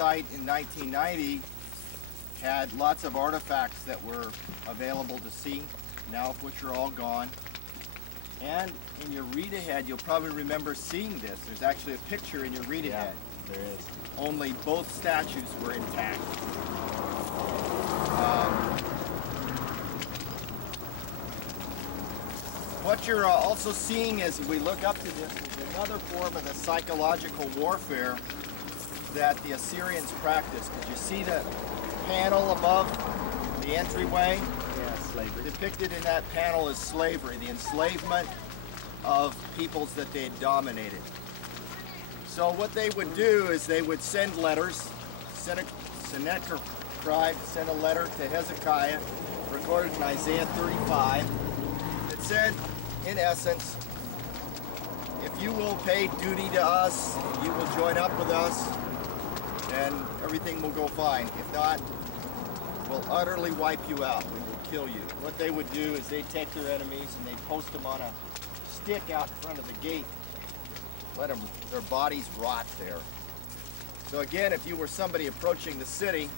site in 1990 had lots of artifacts that were available to see, now of which are all gone. And in your read-ahead, you'll probably remember seeing this. There's actually a picture in your read-ahead. Yeah, there is. Only both statues were intact. What you're also seeing as we look up to this is another form of the psychological warfare that the Assyrians practiced. Did you see the panel above the entryway? Yeah, slavery. Depicted in that panel is slavery, the enslavement of peoples that they had dominated. So what they would do is they would send letters. Sennacherib sent a letter to Hezekiah, recorded in Isaiah 35, that said, in essence, if you will pay duty to us, you will join up with us, and everything will go fine. If not, we'll utterly wipe you out. We will kill you. What they would do is they'd take their enemies and they'd post them on a stick out in front of the gate, let them, their bodies rot there. So again, if you were somebody approaching the city,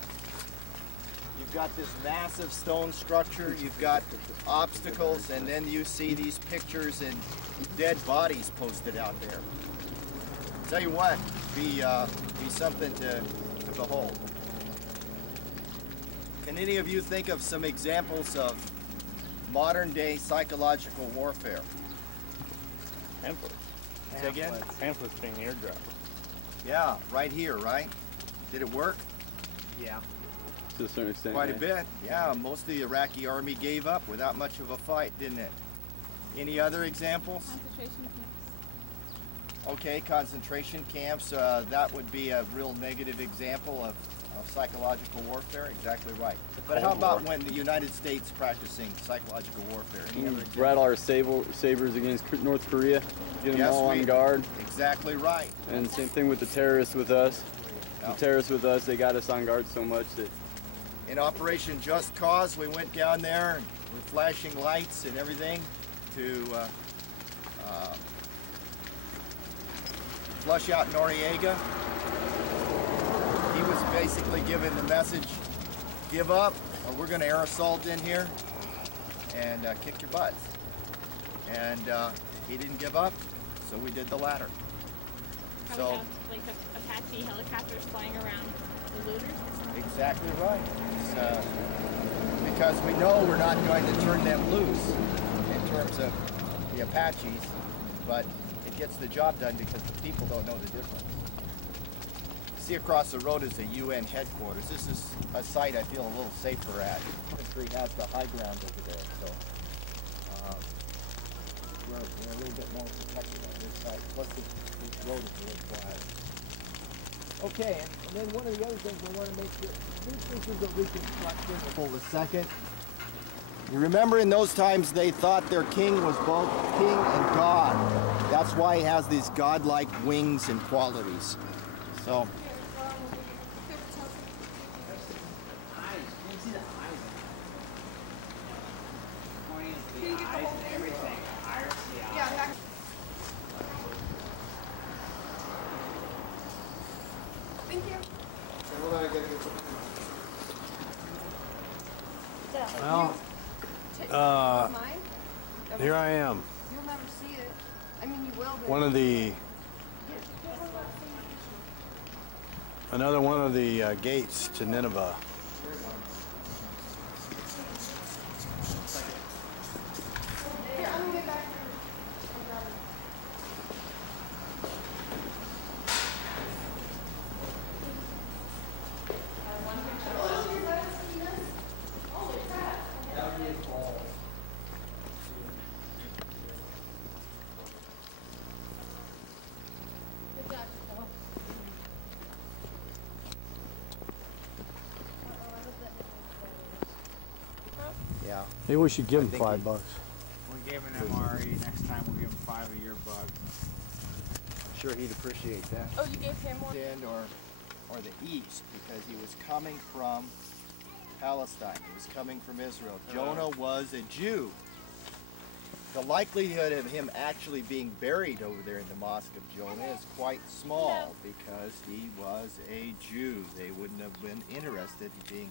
you've got this massive stone structure, you've got obstacles, and then you see these pictures and dead bodies posted out there. Tell you what, be something to behold. Can any of you think of some examples of modern day psychological warfare? Pamphlets. Say again? Pamphlets being airdropped. Yeah, right here, right? Did it work? Yeah. To a certain extent. Quite a bit. Yeah, most of the Iraqi army gave up without much of a fight, didn't it? Any other examples? Concentration camps. Okay, concentration camps. That would be a real negative example of psychological warfare. Exactly right. But how about when the United States practicing psychological warfare? Any other examples? Rattle our sabers against North Korea, get them all on guard. Exactly right. And same thing with the terrorists with us. Yep. The terrorists with us, they got us on guard so much that... In Operation Just Cause, we went down there with flashing lights and everything to flush out Noriega. He was basically given the message, give up or we're going to air assault in here and kick your butts. And he didn't give up, so we did the latter. How we have like Apache helicopters flying around the looters? Exactly right. Because we know we're not going to turn them loose in terms of the Apaches, but it gets the job done because the people don't know the difference. See across the road is the UN headquarters. This is a site I feel a little safer at. The country has the high ground over there, so we're a little bit more protected on this side. Plus this road is really quiet. Okay, and then one of the other things I want to make sure, this is a reconstruction. Hold a second. You remember in those times they thought their king was both king and God. That's why he has these godlike wings and qualities. So. Thank you. Well, here I am. You'll never see it. I mean, you will, but Another one of the gates to Nineveh. Here, I'm gonna get back here. Yeah. Maybe we should give him think $5. We gave an MRE. Next time we'll give him 5 a year bug. I'm sure he'd appreciate that. Oh, you gave him one? Or the east, because he was coming from Palestine. He was coming from Israel. Jonah was a Jew. the likelihood of him actually being buried over there in the Mosque of Jonah is quite small because he was a Jew. They wouldn't have been interested in being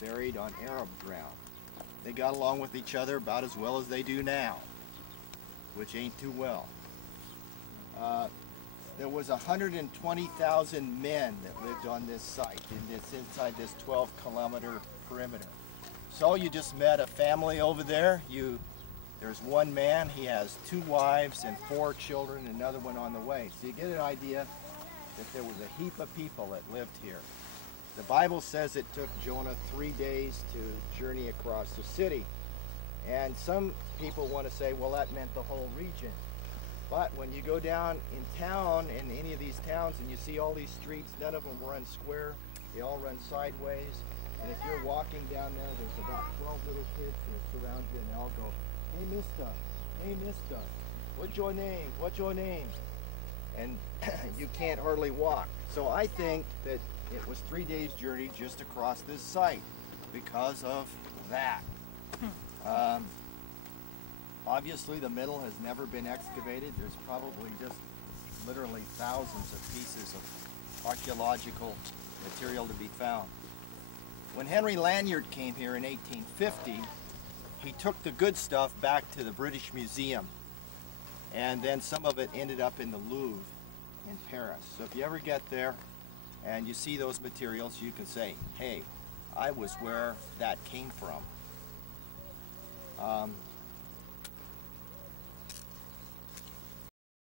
buried on Arab ground. They got along with each other about as well as they do now, which ain't too well. There was 120,000 men that lived on this site, inside this 12-kilometer perimeter. So you just met a family over there. There's one man, he has 2 wives and 4 children, another one on the way. So you get an idea that there was a heap of people that lived here. The Bible says it took Jonah 3 days to journey across the city. And some people want to say, well, that meant the whole region. But when you go down in town, in any of these towns, and you see all these streets, none of them run square, they all run sideways. And if you're walking down there, there's about 12 little kids that surround you, and they all go, hey, mister, hey, mister, what's your name, what's your name? And you can't hardly walk. So I think that it was 3 days' journey just across this site because of that. Obviously, the middle has never been excavated. There's probably just literally thousands of pieces of archaeological material to be found. When Henry Lanyard came here in 1850, he took the good stuff back to the British Museum, and then some of it ended up in the Louvre in Paris. So if you ever get there and you see those materials, you can say, hey, I was where that came from.